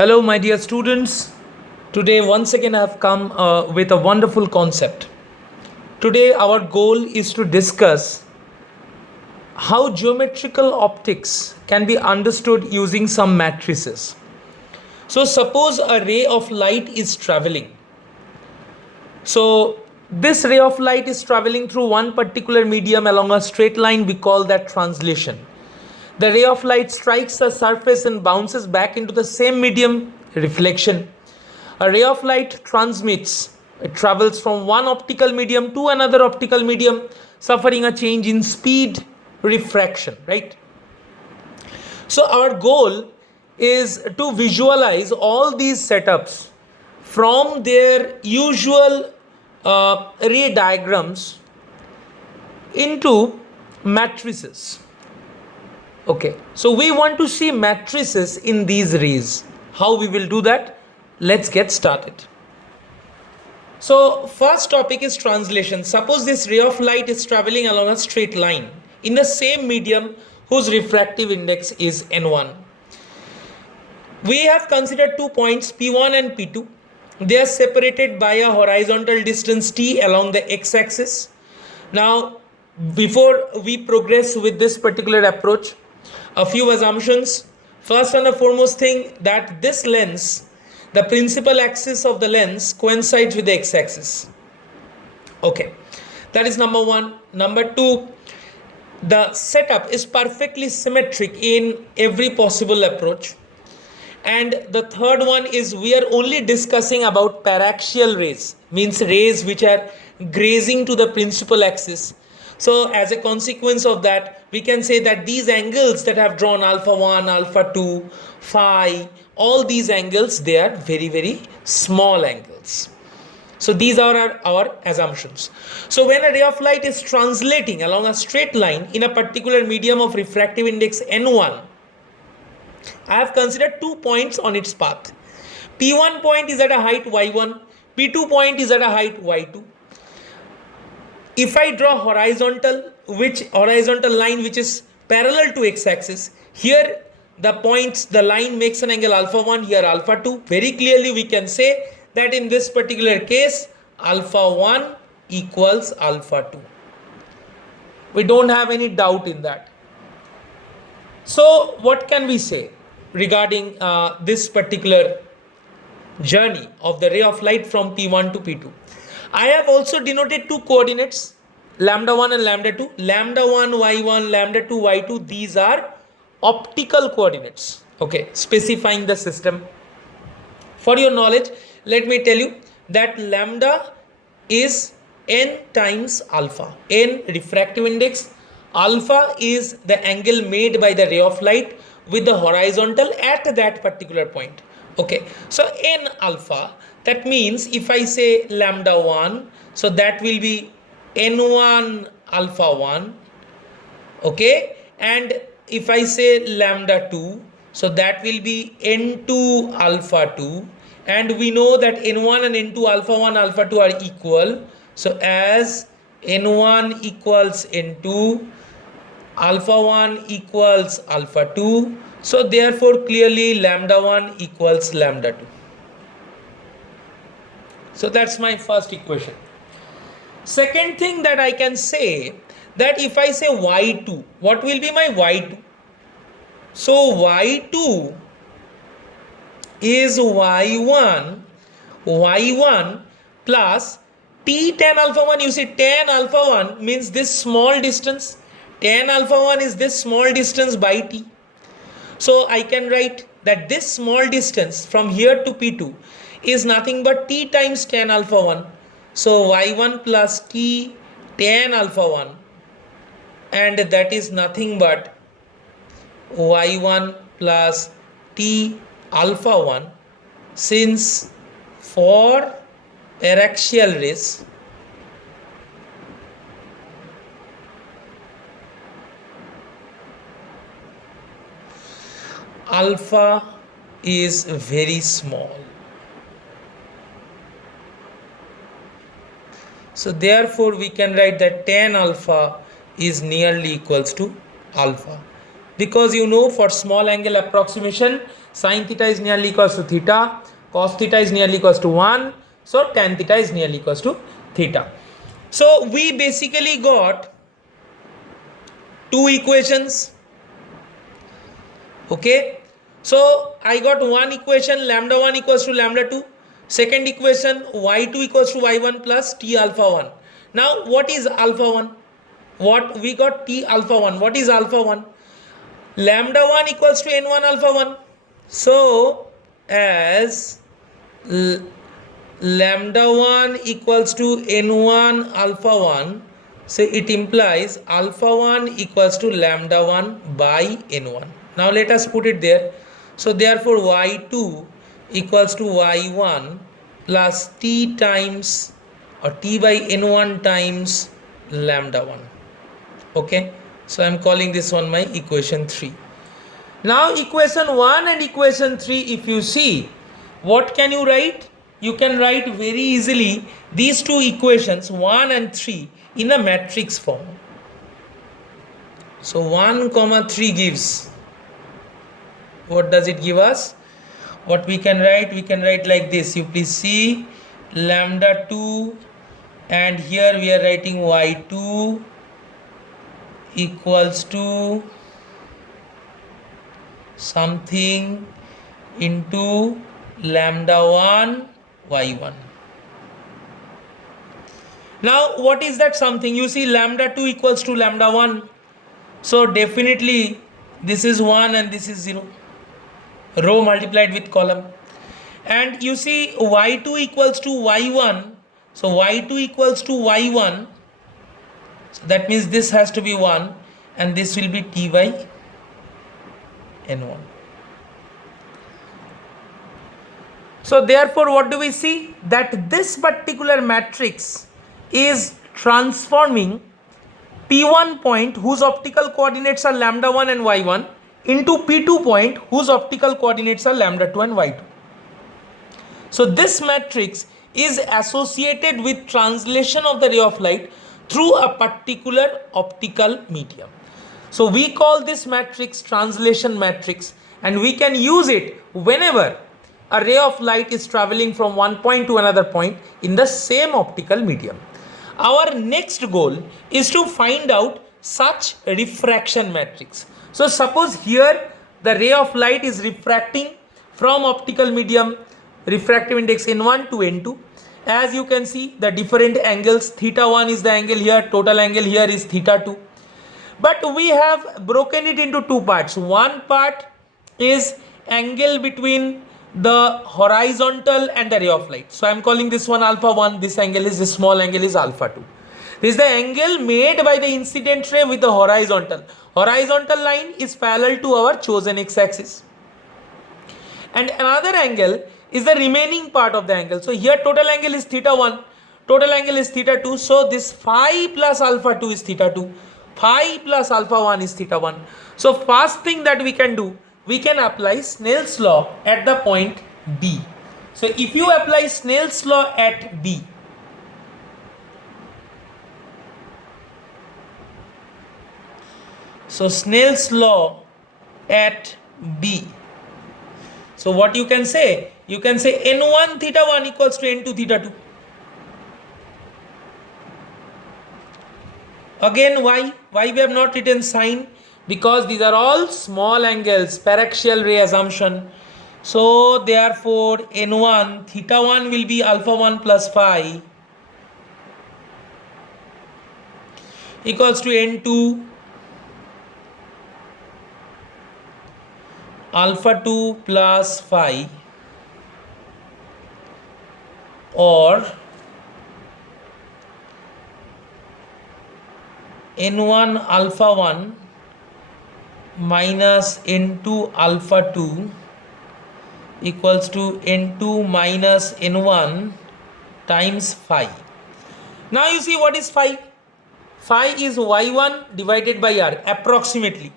Hello, my dear students. Today, once again, I have come with a wonderful concept. Today, our goal is to discuss how geometrical optics can be understood using some matrices. So, suppose a ray of light is traveling. So, this ray of light is traveling through one particular medium along a straight line. We call that translation. The ray of light strikes the surface and bounces back into the same medium, reflection. A ray of light transmits, it travels from one optical medium to another optical medium, suffering a change in speed, refraction, right? So, our goal is to visualize all these setups from their usual ray diagrams into matrices. Okay, so we want to see matrices in these rays. How we will do that? Let's get started. So first topic is translation. Suppose this ray of light is traveling along a straight line in the same medium whose refractive index is n1. We have considered 2 points P1 and P2. They are separated by a horizontal distance t along the x-axis. Now before we progress with this particular approach, a few assumptions. First and the foremost thing, that this lens, the principal axis of the lens, coincides with the x-axis. Okay, that is number one. Number two, the setup is perfectly symmetric in every possible approach. And the third one is, we are only discussing about paraxial rays, means rays which are grazing to the principal axis. So as a consequence of that, we can say that these angles that I have drawn, alpha 1, alpha 2, phi, all these angles, they are very, very small angles. So these are our assumptions. So when a ray of light is translating along a straight line in a particular medium of refractive index n1, I have considered 2 points on its path. P1 point is at a height y1, P2 point is at a height y2. If I draw horizontal line which is parallel to x-axis, here the line makes an angle alpha 1, here alpha 2. Very clearly we can say that in this particular case, alpha 1 equals alpha 2. We don't have any doubt in that. So what can we say regarding this particular journey of the ray of light from P1 to P2? I have also denoted 2 coordinates, lambda 1 and lambda 2. Lambda 1 y1, lambda 2 y2, these are optical coordinates, okay, specifying the system. For your knowledge, let me tell you that lambda is n times alpha, n refractive index. Alpha is the angle made by the ray of light with the horizontal at that particular point. Okay, so n alpha, that means if I say lambda 1, so that will be n1 alpha 1. Okay, and if I say lambda 2, so that will be n2 alpha 2. And we know that n1 and n2 alpha 1 alpha 2 are equal. So as n1 equals n2, alpha 1 equals alpha 2. So therefore clearly lambda 1 equals lambda 2. So that's my first equation. Second thing that I can say, that if I say y2, what will be my y2? So y2 is y1 plus t tan alpha 1. You see, tan alpha 1 means this small distance. Tan alpha 1 is this small distance by t. So I can write that this small distance from here to P2 is nothing but t times tan alpha 1. So y1 plus t tan alpha 1, and that is nothing but y1 plus t alpha 1, since for paraxial rays alpha is very small. So therefore we can write that tan alpha is nearly equals to alpha. because you know for small angle approximation sin theta is nearly equals to theta, cos theta is nearly equals to 1, so tan theta is nearly equals to theta. So we basically got two equations. Okay, so I got one equation lambda 1 equals to lambda 2, second equation y2 equals to y1 plus t alpha 1. Now what is alpha 1? What we got t alpha 1. What is alpha 1? Lambda 1 equals to n1 alpha 1. So as lambda 1 equals to n1 alpha 1, so it implies alpha 1 equals to lambda 1 by n1. Now let us put it there. So therefore y2 equals to y1 plus t times or t by n1 times lambda 1. Okay, so I am calling this one my equation 3. Now equation 1 and equation 3, if you see, what can you write? You can write very easily these two equations 1 and 3 in a matrix form. So 1 comma 3 gives, what does it give us? What we can write? We can write like this. You please see lambda 2, and here we are writing y2 equals to something into lambda 1 y1. Now what is that something? You see lambda 2 equals to lambda 1. So definitely this is 1 and this is 0. Row multiplied with column. And you see y2 equals to y1. So y2 equals to y1. So that means this has to be 1 and this will be t by n1. So therefore what do we see? That this particular matrix is transforming P1 point whose optical coordinates are lambda 1 and y1 into P2 point whose optical coordinates are lambda 2 and y2. So this matrix is associated with translation of the ray of light through a particular optical medium. So we call this matrix translation matrix, and we can use it whenever a ray of light is traveling from one point to another point in the same optical medium. Our next goal is to find out such refraction matrix. So suppose here the ray of light is refracting from optical medium, refractive index n1 to n2. As you can see, the different angles, theta 1 is the angle here, total angle here is theta 2. But we have broken it into two parts. One part is angle between the horizontal and the ray of light. So I am calling this one alpha 1, this angle is, this small angle is alpha 2. This is the angle made by the incident ray with the horizontal. Horizontal line is parallel to our chosen x-axis. And another angle is the remaining part of the angle. So here total angle is theta 1, total angle is theta 2. So this phi plus alpha 2 is theta 2, phi plus alpha 1 is theta 1. So first thing that we can do, we can apply Snell's law at the point B. So if you apply Snell's law at B, so Snell's law at B, so what you can say? You can say n1 theta 1 equals to n2 theta 2. Again, why we have not written sine? Because these are all small angles, paraxial ray assumption. So therefore n1 theta 1 will be alpha 1 plus phi equals to n2 alpha 2 plus phi, or n1 alpha 1 minus n2 alpha 2 equals to n2 minus n1 times phi. Now you see what is phi? Phi is y1 divided by r, approximately.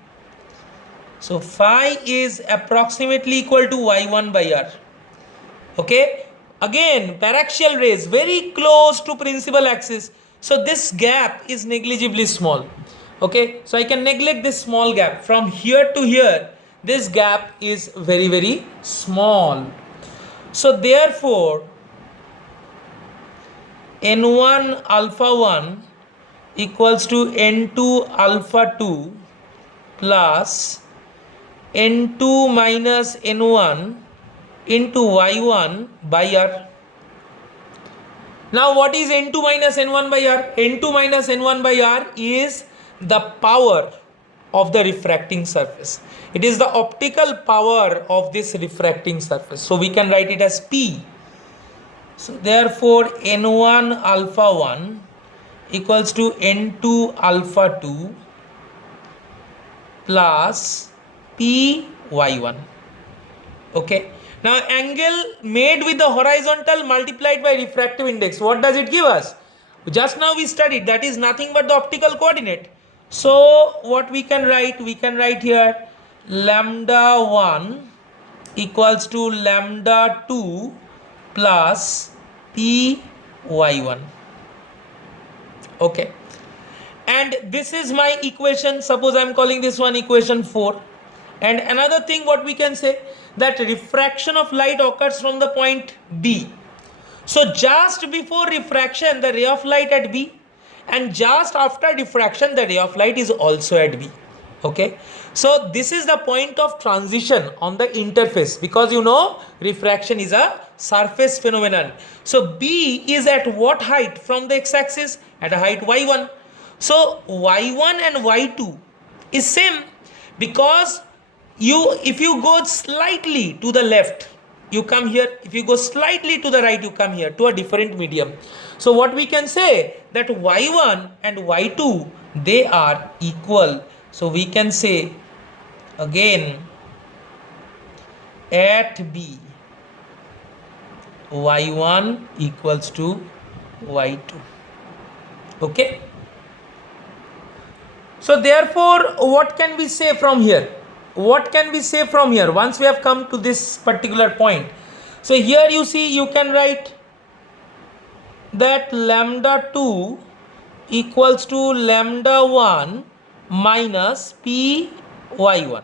So phi is approximately equal to y1 by r. Okay, again paraxial rays very close to principal axis, so this gap is negligibly small. Okay, so I can neglect this small gap. From here to here, this gap is very, very small. So therefore, N1 alpha 1 equals to N2 alpha 2 plus N2 minus N1 into Y1 by R. Now what is N2 minus N1 by R? N2 minus N1 by R is the power of the refracting surface. It is the optical power of this refracting surface. So we can write it as P. So therefore N1 alpha 1 equals to N2 alpha 2 plus Py1. Okay. Now angle made with the horizontal multiplied by refractive index, what does it give us? Just now we studied that is nothing but the optical coordinate. So what we can write? We can write here lambda 1 equals to lambda 2 plus Py1. Okay. And this is my equation. Suppose I am calling this one equation 4. And another thing what we can say, that refraction of light occurs from the point B. So just before refraction the ray of light at B, and just after diffraction the ray of light is also at B. Okay, so this is the point of transition on the interface, because you know refraction is a surface phenomenon. So B is at what height from the x-axis? At a height y1. So y1 and y2 is same, because if you go slightly to the left you come here, if you go slightly to the right you come here to a different medium. So what we can say, that y1 and y2 they are equal. So we can say again at B y1 equals to y2. Okay, so therefore what can we say from here? What can we say from here once we have come to this particular point? So here you see, you can write that lambda 2 equals to lambda 1 minus Py1.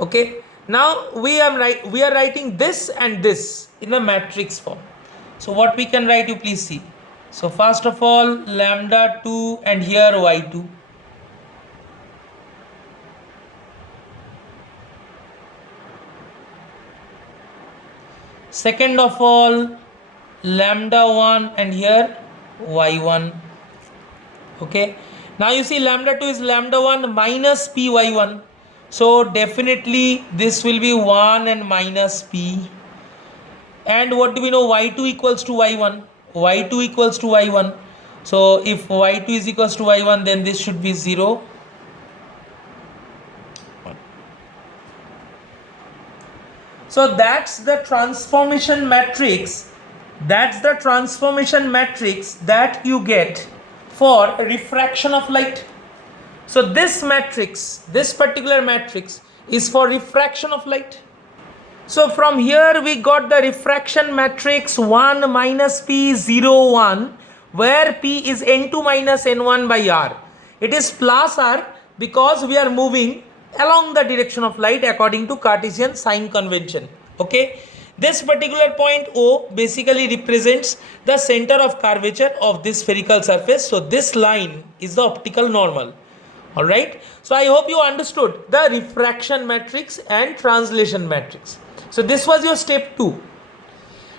Okay, now we are writing this and this in a matrix form. So what we can write, you please see. So first of all lambda 2 and here y2. Second of all lambda 1 and here y1. Okay, now you see lambda 2 is lambda 1 minus Py1. So definitely this will be 1 and minus P. And what do we know? y2 equals to y1. y2 equals to y1. So if y2 is equals to y1, then this should be 0. So that's the transformation matrix. That's the transformation matrix that you get for refraction of light. So this matrix, this particular matrix is for refraction of light. So from here we got the refraction matrix 1 minus P 0 1, where P is N2 minus N1 by R. It is plus R because we are moving along the direction of light according to Cartesian sign convention. Okay, this particular point O basically represents the center of curvature of this spherical surface. So this line is the optical normal. Alright, so I hope you understood the refraction matrix and translation matrix. So this was your step 2.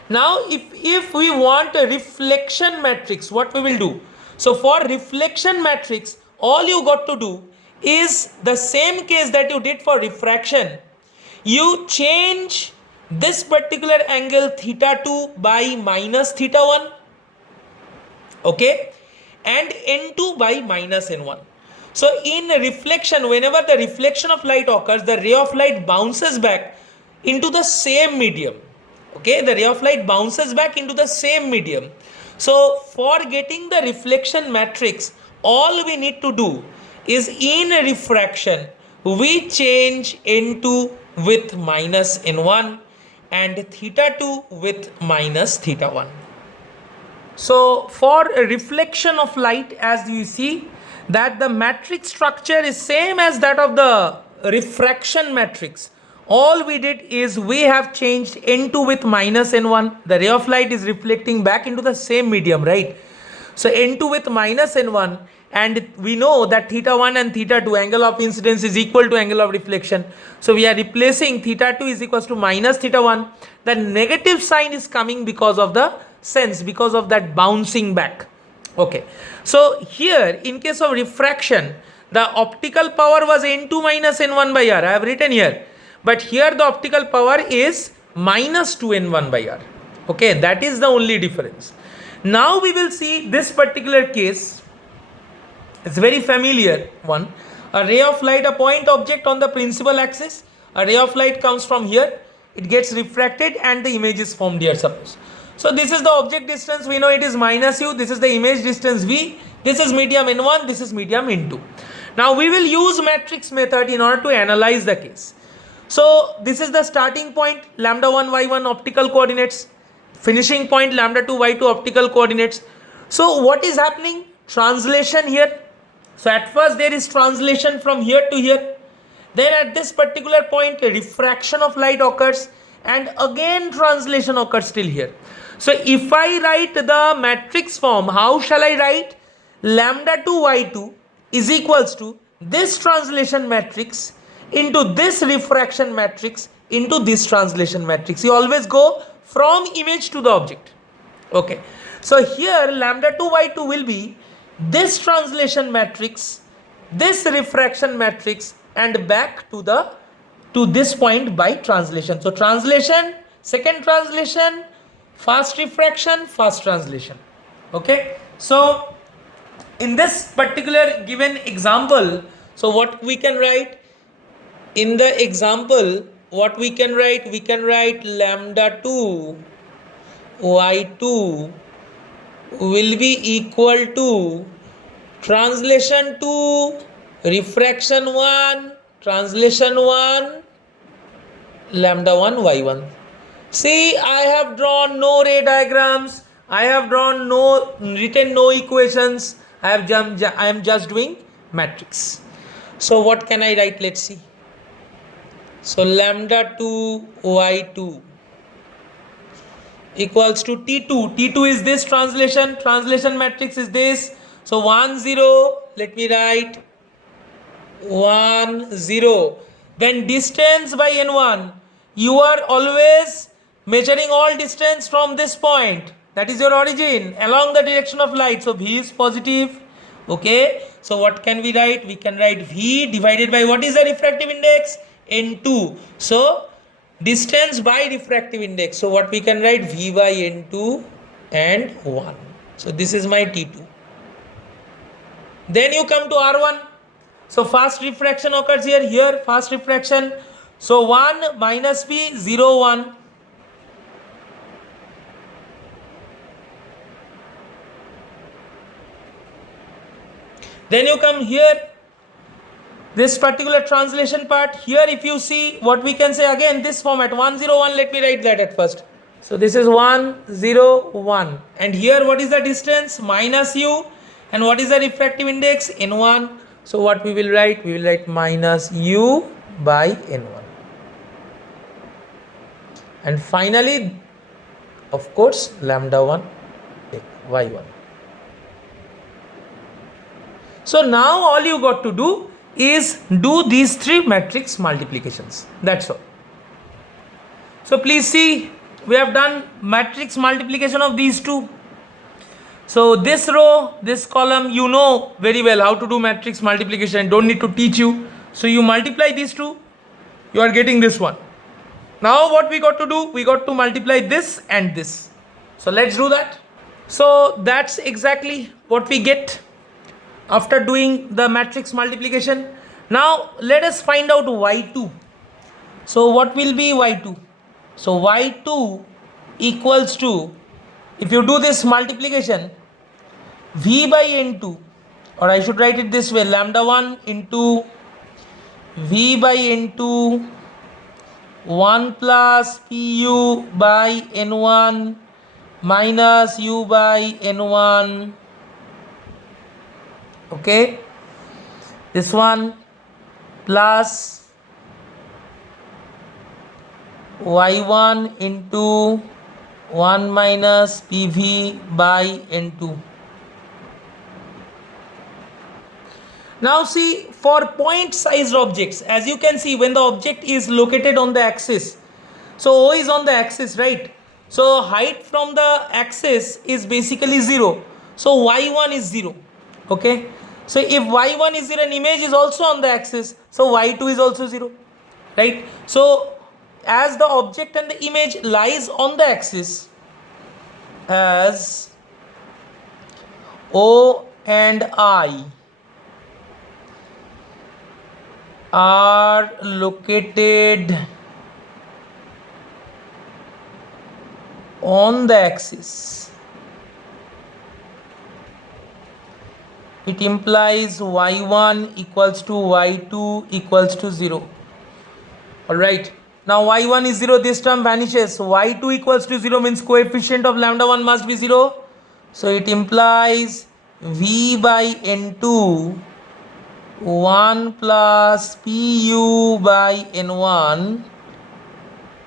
Now if we want a reflection matrix, what we will do? So for reflection matrix, all you got to do is the same case that you did for refraction. You change this particular angle theta 2 by minus theta 1. Okay, and n2 by minus n1. So in reflection, whenever the reflection of light occurs, the ray of light bounces back into the same medium. Okay, the ray of light bounces back into the same medium. So for getting the reflection matrix, all we need to do is in refraction we change n2 with minus n1 and theta 2 with minus theta 1. So for reflection of light, as you see, that the matrix structure is same as that of the refraction matrix. All we did is we have changed n2 with minus n1. The ray of light is reflecting back into the same medium, right? So n2 with minus n1, and we know that theta 1 and theta 2 angle of incidence is equal to angle of reflection. So we are replacing theta 2 is equals to minus theta 1. The negative sign is coming because of the sense, because of that bouncing back. Okay, so here in case of refraction, the optical power was n2 minus n1 by r. I have written here, but here the optical power is minus 2n1 by r. Okay, that is the only difference. Now we will see this particular case. It's very familiar one. A ray of light, a point object on the principal axis. A ray of light comes from here. It gets refracted and the image is formed here, suppose. So this is the object distance. We know it is minus u. This is the image distance v. This is medium n1. This is medium n2. Now we will use matrix method in order to analyze the case. So this is the starting point, lambda 1 y1 optical coordinates. Finishing point, lambda 2 y2 optical coordinates. So what is happening? Translation here. So at first there is translation from here to here. Then at this particular point a refraction of light occurs, and again translation occurs till here. So if I write the matrix form, how shall I write? Lambda 2 y2 is equals to this translation matrix into this refraction matrix into this translation matrix. You always go from image to the object. Okay. So here lambda 2 y2 will be this translation matrix, this refraction matrix, and back to this point by translation. So translation, second translation, fast refraction, fast translation. Okay. So in this particular given example, so what we can write in the example, what we can write lambda 2 y2 will be equal to translation 2 refraction 1 translation 1 lambda 1 y1. See, I have drawn no ray diagrams, I have drawn written no equations. I am just doing matrix. So what can I write? Let's see. So lambda 2 y2 equals to T2. T2 is this translation matrix is this. So 1 0, let me write 1 0. Then distance by n1, you are always measuring all distance from this point, that is your origin, along the direction of light. So V is positive. Okay, so what can we write? We can write V divided by what is the refractive index? N2. So distance by refractive index. So what we can write? V by N2 and 1. So this is my T2. Then you come to R1. So fast refraction occurs here, fast refraction. So 1 minus V, 0, 1. Then you come here, this particular translation part. Here if you see, what we can say again, this format 1 0 1, let me write that at first. So this is 1 0 1, and here what is the distance? Minus u, and what is the refractive index? N1. So what we will write? We will write minus u by N1. And finally, of course, lambda 1 y1. So now all you got to do is do these three matrix multiplications. That's all. So please see, we have done matrix multiplication of these two. So this row, this column, you know very well how to do matrix multiplication. Don't need to teach you. So you multiply these two, you are getting this one. Now what we got to do? We got to multiply this and this. So let's do that. So that's exactly what we get after doing the matrix multiplication. Now let us find out y2. So what will be y2? So y2 equals to, if you do this multiplication, V by N2, or I should write it this way, lambda 1 into V by N2 1 plus Pu by N1 minus U by N1. Okay, this one plus y1 into 1 minus PV by N2. Now see, for point sized objects, as you can see, when the object is located on the axis, so O is on the axis, right? So height from the axis is basically 0. So y1 is 0. Okay. So if y1 is 0, an image is also on the axis, so y2 is also 0. Right. So as the object and the image lies on the axis, as O and I are located on the axis, it implies y1 equals to y2 equals to 0. Alright, now y1 is 0, this term vanishes, so y2 equals to 0 means coefficient of lambda 1 must be 0. So it implies v by n2 1 plus pu by n1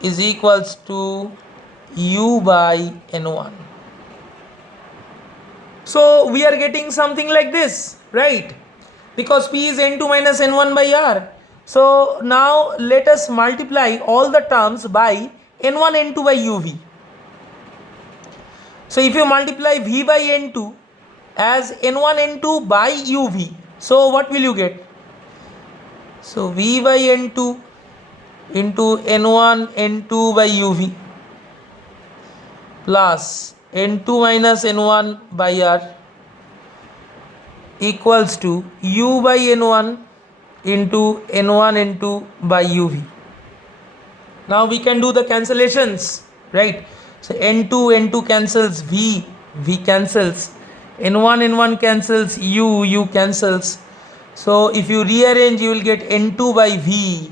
is equals to u by n1. So we are getting something like this, right? Because p is n2 minus n1 by r. So now let us multiply all the terms by n1 n2 by uv. So if you multiply v by n2 as n1 n2 by uv, so what will you get? So v by n2 into n1 n2 by uv plus n2 minus n1 by r equals to u by n1 into n1 n2 by uv. Now we can do the cancellations, right? So n2 n2 cancels, v cancels, n1 n1 cancels, u cancels. So if you rearrange, you will get n2 by v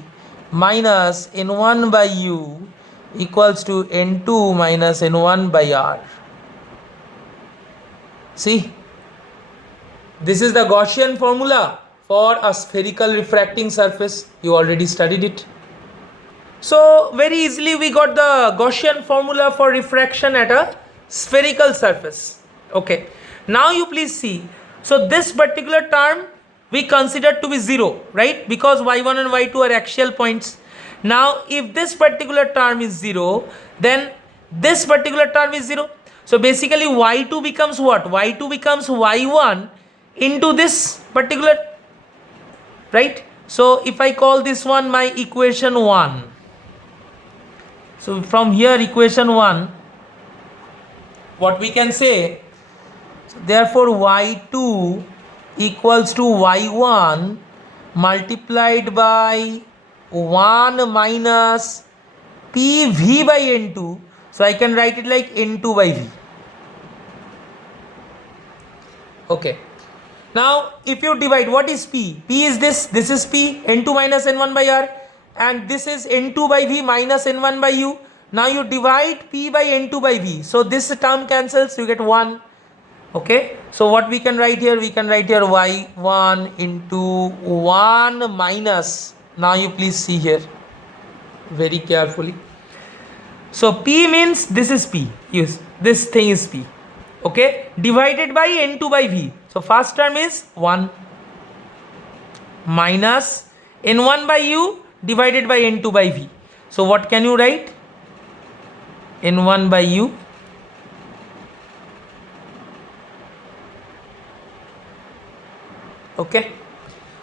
minus n1 by u equals to n2 minus n1 by r. See, this is the Gaussian formula for a spherical refracting surface. You already studied it. So very easily we got the Gaussian formula for refraction at a spherical surface. Okay, now you please see. So this particular term we consider to be 0, right? Because y1 and y2 are axial points. Now if this particular term is 0, then this particular term is 0. So basically y2 becomes what? y2 becomes y1 into this particular, right? So if I call this one my equation 1. So from here equation 1, what we can say, so therefore y2 equals to y1 multiplied by 1 minus pv by n2. So I can write it like n2 by v. Okay. Now if you divide, what is p? P is this is p, n2 minus n1 by r, and this is n2 by v minus n1 by u. Now you divide p by n2 by v. So this term cancels, you get 1. Okay. So what we can write here? We can write here y1 into 1 minus. Now you please see here very carefully. So p means this is p. Yes, this thing is p. Okay. Divided by n2 by v. So first term is 1 minus n1 by u divided by n2 by v. So what can you write? n1 by u okay.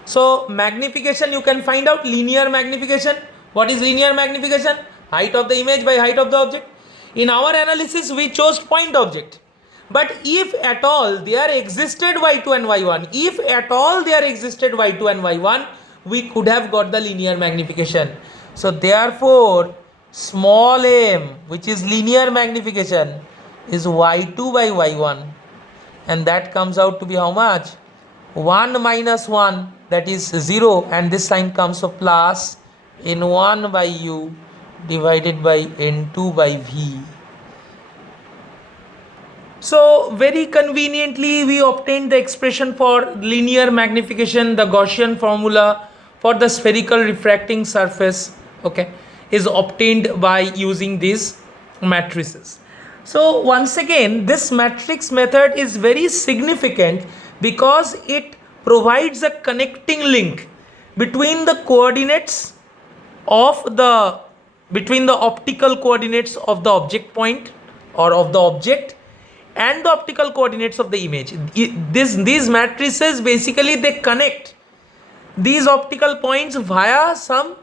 So magnification you can find out, linear magnification. What is linear magnification? Height of the image by height of the object. In our analysis we chose point object. But if at all there existed y2 and y1, if at all there existed y2 and y1, we could have got the linear magnification. So therefore small m, which is linear magnification, is y2 by y1, and that comes out to be how much? 1 minus 1, that is 0, and this sign comes for plus n1 by u divided by n2 by v. So very conveniently we obtained the expression for linear magnification. The Gaussian formula for the spherical refracting surface, okay, is obtained by using these matrices. So once again, this matrix method is very significant because it provides a connecting link between the coordinates of the between the optical coordinates of the object point or of the object and the optical coordinates of the image. These matrices basically they connect these optical points via some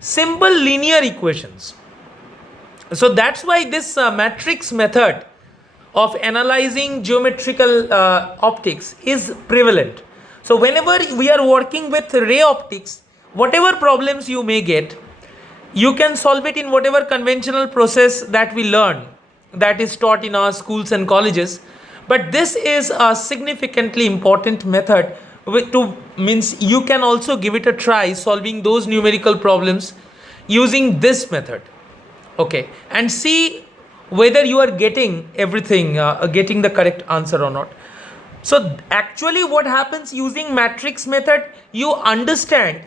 simple linear equations. So that's why this matrix method of analyzing geometrical optics is prevalent. So whenever we are working with ray optics, whatever problems you may get, you can solve it in whatever conventional process that we learn, that is taught in our schools and colleges. But this is a significantly important method to means you can also give it a try solving those numerical problems using this method, okay, and see whether you are getting everything, getting the correct answer or not. So actually what happens using matrix method, you understand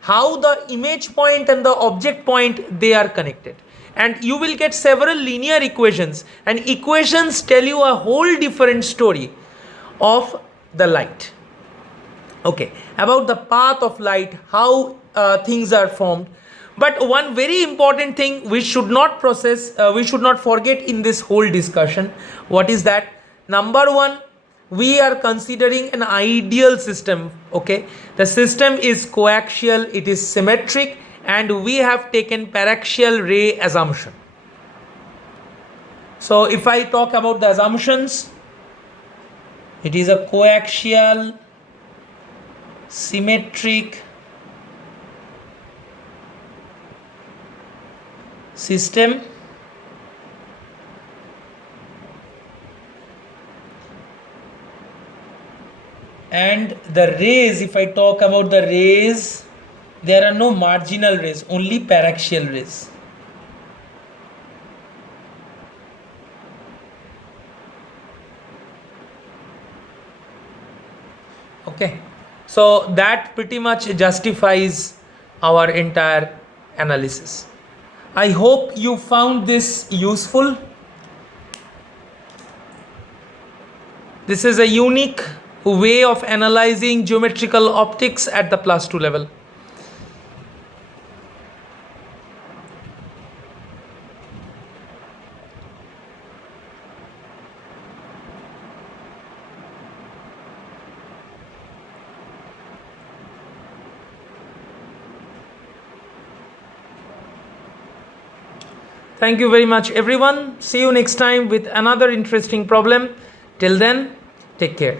how the image point and the object point they are connected, and you will get several linear equations, and equations tell you a whole different story of the light, okay, about the path of light, how things are formed. But one very important thing we should not we should not forget in this whole discussion. What is that? Number one, we are considering an ideal system, okay. The system is coaxial, it is symmetric, and we have taken paraxial ray assumption. So if I talk about the assumptions, it is a coaxial, symmetric system, and the rays, if I talk about the rays, there are no marginal rays, only paraxial rays. Okay, so that pretty much justifies our entire analysis. I hope you found this useful. This is a unique way of analyzing geometrical optics at the +2 level. Thank you very much, everyone. See you next time with another interesting problem. Till then, take care.